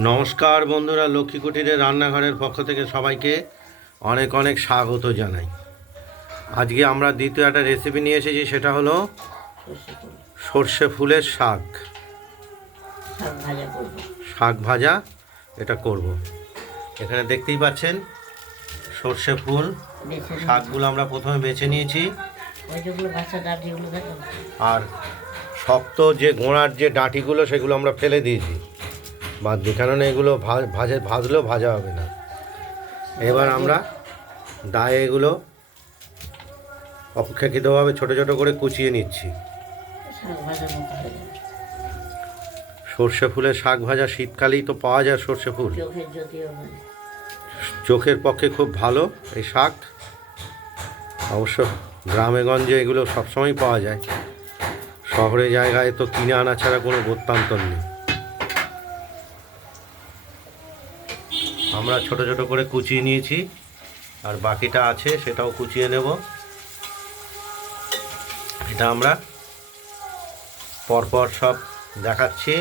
নমস্কার বন্ধুরা, লক্ষ্মী কুটিরের রান্নাঘরের পক্ষ থেকে সবাইকে অনেক অনেক স্বাগত জানাই। আজকে আমরা দ্বিতীয় একটা রেসিপি নিয়ে এসেছি, সেটা হলো সর্ষে ফুলের শাক। শাক ভাজা এটা করব। এখানে দেখতেই পাচ্ছেন সর্ষে ফুল। শাকগুলো আমরা প্রথমে বেছে নিয়েছি, আর শক্ত যে গোড়ার যে ডাঁটিগুলো সেগুলো আমরা ফেলে দিয়েছি বাদ দিয়ে, কেননা এগুলো ভাজলেও ভাজা হবে না। এবার আমরা দায়ে এগুলো অপেক্ষাকৃতভাবে ছোটো ছোটো করে কুচিয়ে নিচ্ছি। সর্ষে ফুলের শাক ভাজা শীতকালেই তো পাওয়া যায় সর্ষে ফুল, চোখের পক্ষে খুব ভালো এই শাক। অবশ্য গ্রামে গঞ্জে এগুলো সবসময় পাওয়া যায়, শহরে জায়গায় তো কিনে আনা ছাড়া কোনো গত্যন্তর নেই। আমরা ছোট ছোট করে কুচিয়ে নিয়েছি, আর বাকিটা আছে সেটাও কুচিয়ে নেব। এটা আমরা পরপর সব দেখাচ্ছি।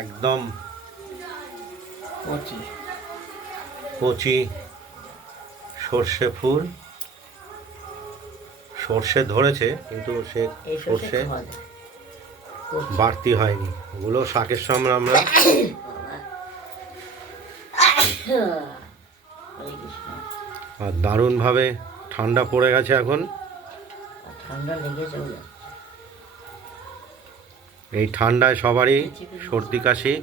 একদম কচি সর্ষে ফুল। সর্ষে ধরেছে কিন্তু সে সর্ষে বাড়তি হয়নি, ওগুলো শাকের সঙ্গে আমরা আর দারুণভাবে ঠান্ডা পড়ে গেছে এখন। এই ঠান্ডায় সবারই সর্দি কাশি।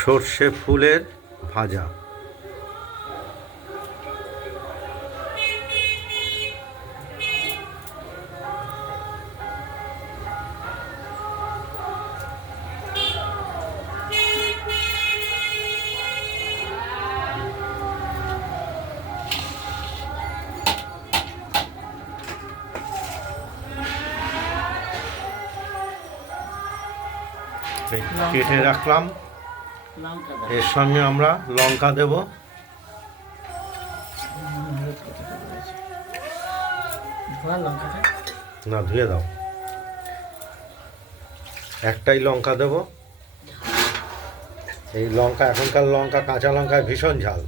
সর্ষে ফুলের ভাজা। কেটে রাখলাম, এর সঙ্গে আমরা লঙ্কা দেব। না, ধুয়ে দাও। একটাই লঙ্কা দেব। এই লঙ্কা, এখনকার লঙ্কা, কাঁচা লঙ্কায় ভীষণ ঝাল।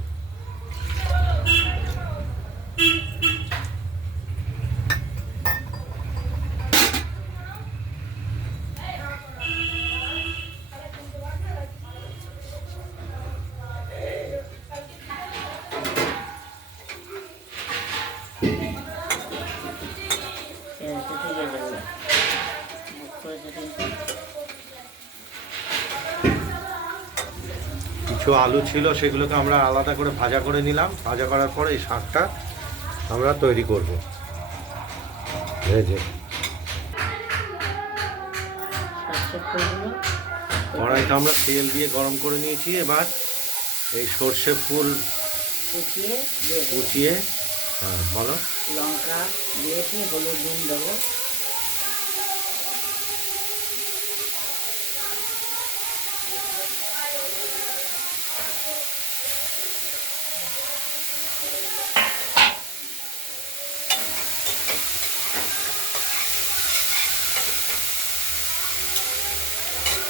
কিছু আলু ছিল, সেগুলোকে আমরা আলাদা করে ভাজা করে নিলাম। ভাজা করার পরে এই শাকটা আমরা তৈরি করব। ভেজে কড়াইতে আমরা তেল দিয়ে গরম করে নিয়েছি। এবার এই সর্ষে ফুল কুচিয়ে, হ্যাঁ বলো। লঙ্কা দিয়েছি, হলুদ নুন দেবো।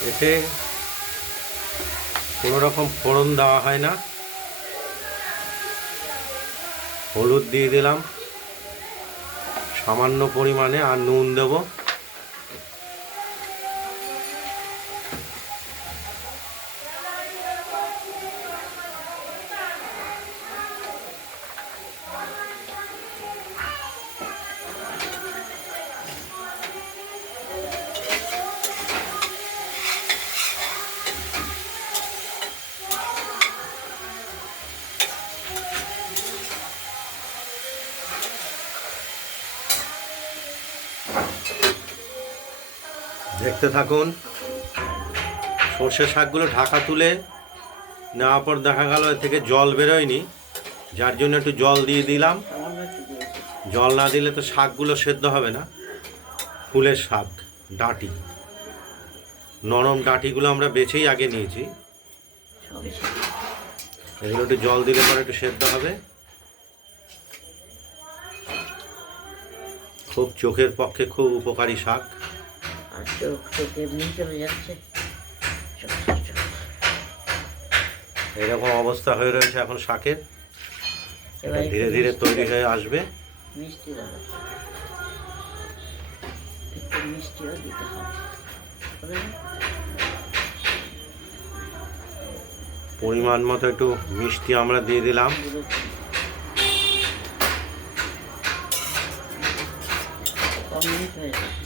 এতে কোনো রকম ফোড়ন দেওয়া হয় না। হলুদ দিয়ে দিলাম সামান্য পরিমাণে, আর নুন দেব। দেখতে থাকুন। সর্ষে শাকগুলো ঢাকা তুলে নেওয়ার পর দেখা গেল এর থেকে জল বেরোয়নি, যার জন্য একটু জল দিয়ে দিলাম। সামান্য একটু দিয়েছি। জল না দিলে তো শাকগুলো সেদ্ধ হবে না। ফুলের শাক, ডাঁটি, নরম ডাঁটিগুলো আমরা বেছেই আগে নিয়েছি। সবই ছিল। এগুলো একটু জল দিলে পরে একটু সেদ্ধ হবে। খুব চোখের পক্ষে খুব উপকারী শাক। আর চোখ এমনি চলে যাচ্ছে। চোখ। এরকম অবস্থা হয়ে রয়েছে এখন শাকের। এবার এটা ধীরে ধীরে তৈরি হয়ে আসবে। মিষ্টি দেবো, একটু মিষ্টিও দিতে হবে। বুঝলে? পরিমাণ মতো একটু মিষ্টি আমরা দিয়ে দিলাম। গুঁড়ো কম মিনিট হয়েছে।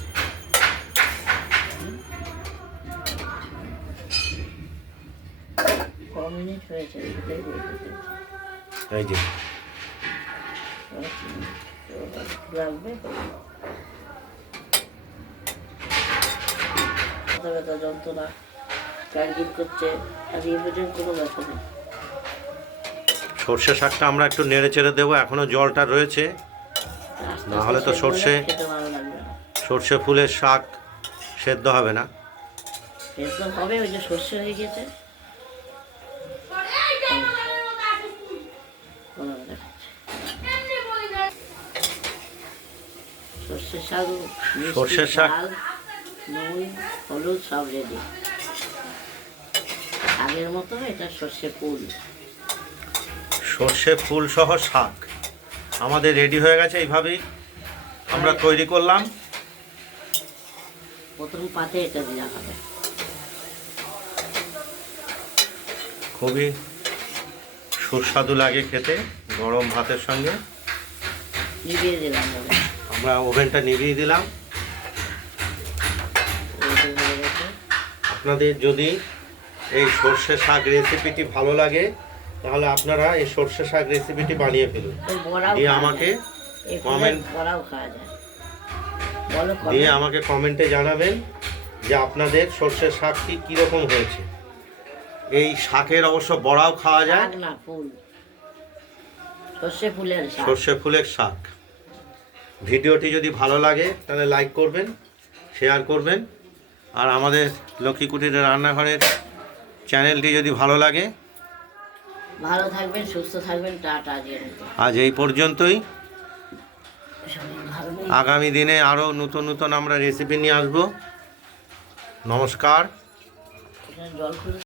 কম মিনিট হয়েছে, সেটাই বলতে চাইছি। এই যে লাগবে মাথা ব্যথা, যন্ত্রণা, কারগিল করছে, আর এই পর্যন্ত কোনো ব্যথা নেই। সর্ষে শাকটা আমরা একটু নেড়ে চেড়ে দেবো, এখনো জলটা রয়েছে। আস্তে না হলে তো আস্তে সর্ষে- খেতে ভালো লাগবে না। সর্ষে ফুলের শাক সেদ্ধ হবে না। একদম হবে, ওই যে সর্ষে হয়ে গেছে। সর্ষে শাক, সর্ষের শাক। ডাল, নুন, হলুদ সব রেডি। আগের মতো এটা সর্ষে ফুল। সর্ষে ফুল সহ শাক আমাদের রেডি হয়ে গেছে। এইভাবেই আমরা তৈরি করলাম। প্রথম পাতে এটা দেওয়া হবে। খুবই সুস্বাদু লাগে খেতে গরম ভাতের সঙ্গে। নিভিয়ে দিলাম হবে। আমরা ওভেনটা নিভিয়ে দিলাম। রেডি হয়ে গেছে। আপনাদের যদি এই সর্ষে শাক রেসিপিটি ভালো লাগে তাহলে আপনারা এই সর্ষে শাক রেসিপিটি বানিয়ে ফেলুন। এই বড়াও দিয়ে খাওয়া আমাকে যায়। এই ফুলের comment- বড়াও খাওয়া যায়। বলো দিয়ে comment। আমাকে কমেন্টে জানাবেন যে আপনাদের সর্ষে শাকটি কীরকম হয়েছে। এই শাকের অবশ্য বড়াও খাওয়া যায়। শাক না, ফুল। সর্ষে ফুলের শাক। সর্ষে ফুলের শাক। ভিডিওটি যদি ভালো লাগে তাহলে লাইক করবেন, শেয়ার করবেন। আর আমাদের লক্ষ্মী কুটিরের রান্নাঘরের চ্যানেলটি যদি ভালো লাগে, ভালো থাকবেন, সুস্থ থাকবেন। টাটা দিয়ে মতো। আজ এই পর্যন্তই। শরীর ভালো নেই। আগামী দিনে আরও নতুন নতুন আমরা রেসিপি নিয়ে আসবো। নমস্কার। এখানে জল খুলে